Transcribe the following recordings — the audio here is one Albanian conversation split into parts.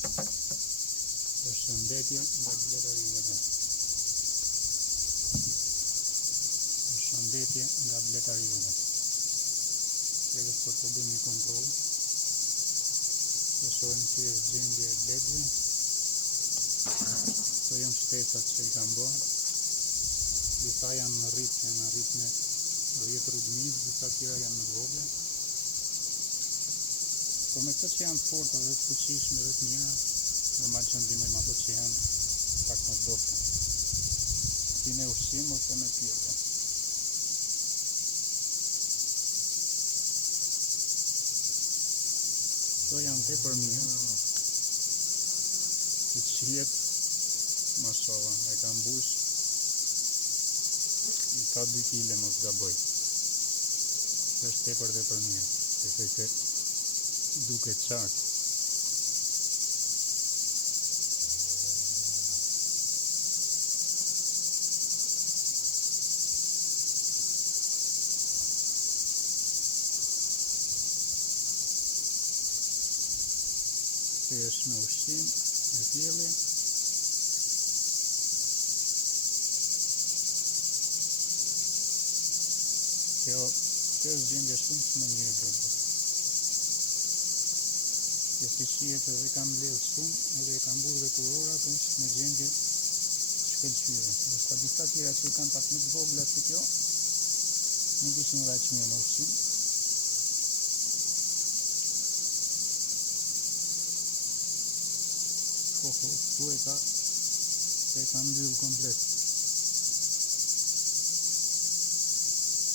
Përshëndetje nga Bleta Riude. Përshëndetje nga Bleta Riude. Edhe sot po bëjmë një kontroll. Shojmë si është gjendja e bletëve. Këto janë shtesat që i kanë bërë. Disa janë në rritje, në ritme 10 rrugëmiz, disa tjera janë në vogla. Po me këto që janë forta dhe të fuqishme dhe të mira, normal që ndihmojmë ato që janë pak më dobta. Si me ushqim ose me pjellje. Këto janë tepër mirë. Si qiet, mashallah, e ka mbush. I ka 2 kile mos gaboj. Është tepër mirë. Besoj se duket qartë. Është me ushqim, me pjellje. Kjo është gjendje shumë e mirë bletëve. Kjo si shihet edhe kam mbledh shumë, edhe e kam mbush dhe kurorat, është në gjendje shkëlqyre. Ndërsa disa tjera që i kanë pak më të vogla si kjo, nuk ishin kaq mirë me ushqim. Këtu e ka mbyll komplet.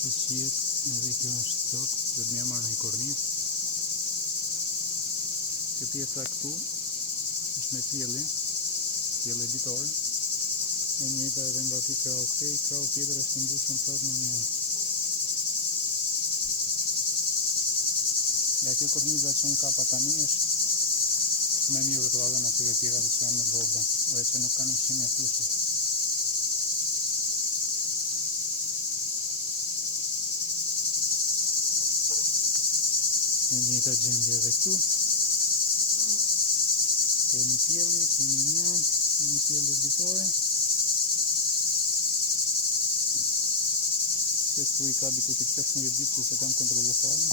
Të qiet edhe kjo është tok, dhe të mja marrë një kornizë. Kjo pjesa këtu është me pjellje ditore. E njëjta edhe nga ky krau këtej, krau tjetër është i mbushur plot me mjell. Nga kjo korniza që unë kapa tani është më mirë dhe të vallën atyre tjerave që janë më të vogla dhe që nuk kanë ushqim mjaftueshëm. E njëjta gjendje edhe këtu. Kemi pjellje, kemi mjalt, kemi pjellje ditore. Kjo këtu i ka diku tek 15 ditë që se kam kontrollu fare.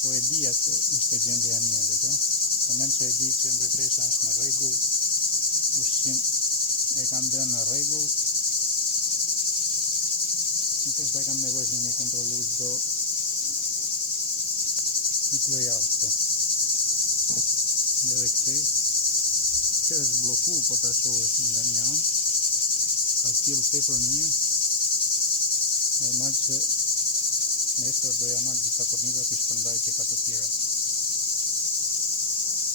Po e dija se ishte gjendja e mirë kjo. Moment që e di që mbretëresha është në rregull, ushqim e kam dhënë në rregull, nuk është se kam nevojë me kontrollu çdo javë këto. Edhe këtej, kjo është bloku, po ta shohësh nga një anë, ka pjell tepër mirë, normal që nesër doja marrë disa korniza t'i shpërndaj tek ato tjera.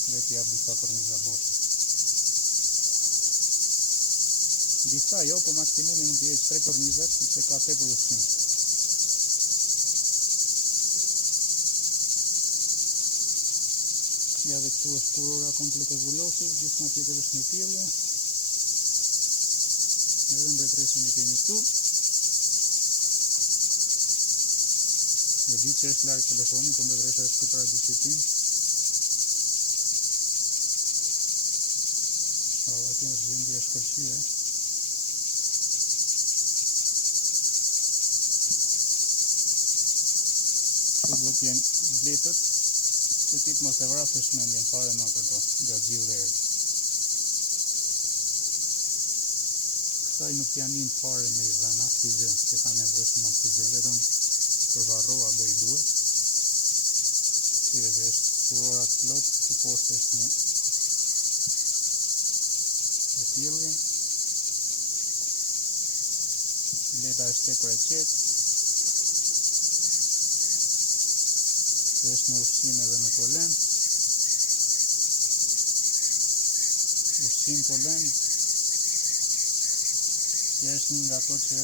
Dhe t'i jap disa korniza boshe. Disa jo, po maksimumi mund t'i jetë 3 kornizat, sepse ka tepër ushqim. Ja dhe këtu është kurora komplet e vulosur, gjithma tjetër është në pjellje. Edhe mbretëreshën e kemi këtu. E di që është larg telefoni, po mbretëresha është këtu para disciplinë. Kjo është gjendje e shkëlqyer. Këtu do t'jenë bletët që ti mos e vrasësh mendjen fare më për to, gjatë gjithë verës. Kësaj nuk janë lind fare me i dhënë asnjë gjë, se ka nevojshëm asnjë gjë, vetëm për varroa do i duhet. Si vetë është kurora plot, këtu poshtë është në pjellje. Bleta është tepër e qetë. Kjo është në ushqim edhe me polen. Ushqim polen. Kjo është një nga ato që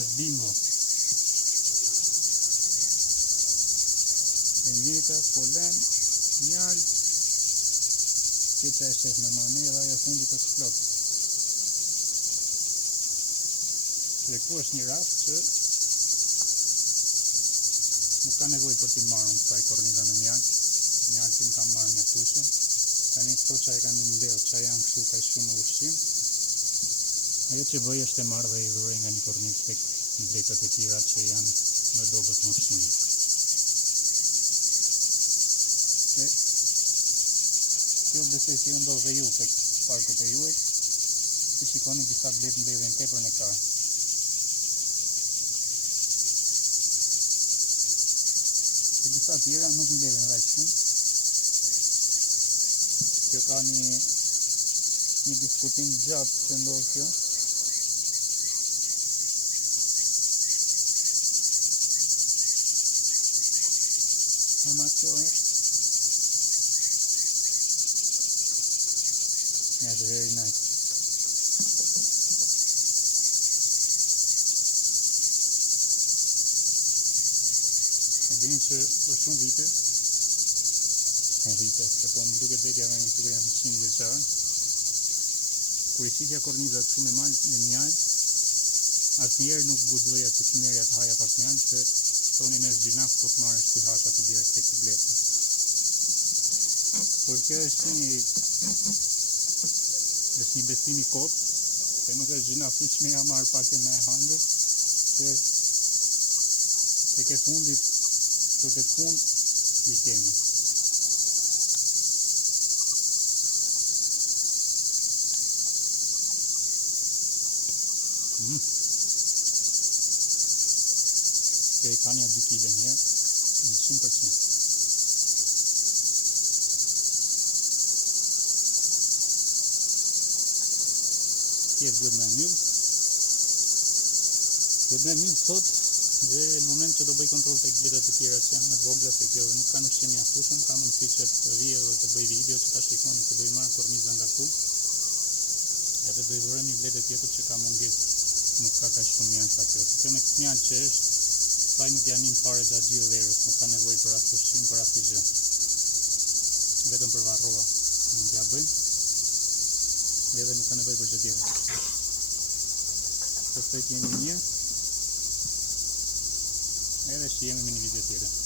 është bingo. E njëjta polen, mjalt. Kjo që e shef me mane dhe ajo fundit është plot. Dhe këtu është një rast që nuk ka nevojë për t'i marrë unë kësaj korniza me mjalt. mjaltin kam marrë mjaftueshëm. Tani këto çaj kanë në mbledh, çaj janë kështu kaq shumë me ushqim. Ajo që bëj është e marrë dhe i dhurej nga një kornizë tek bletët e tjera që janë më dobët në ushqim. Kjo besoj që ju ndodh dhe ju tek parkut e juaj, të shikoni disa bletë mbledhin tepër nektar. E disa tjera nuk mbledhin aq shumë. Kjo ka një diskutim gjatë që ndodh kjo. Ama kjo është. That's very nice. E dini që për shumë vite, se po më duket vetë janë një sigur janë 100 vjeçar, kur i shitja kornizat shumë me mjalt, asnjëherë nuk guxoja që të merja të haja pak mjalt, se thonin është gjinaf po të marrësh ti hash aty direkt tek bleta. Por kjo është një besim i kot, se nuk është gjinaf hiç me ja marrë pak e me hangër, se ke fundit për këtë punë i kemi. Kjo i ka një 2 kg njerë, 100%. Tjerë duhet me myllë. Sot dhe në moment që do bëj kontrol tek bletët e tjera që janë më të vogla se kjo dhe nuk kanë ushqim mjaftueshëm, kam mundësi që të vijë dhe të bëj video që ta shikoni se do i marr korniza nga këtu. Edhe do i dhurojmë një bletë tjetër që ka mungesë, nuk ka kaq shumë mjalt sa kjo. Kjo me këtë mjalt që është, saj nuk janin fare gjatë gjithë verës, nuk ka nevojë për as ushqim për asnjë gjë. Vetëm për varroa mund t'ja bëjmë. Edhe nuk ka nevojë për gjë tjetër. Shpresoj të jeni mirë. Edhe shihemi me një video tjetër.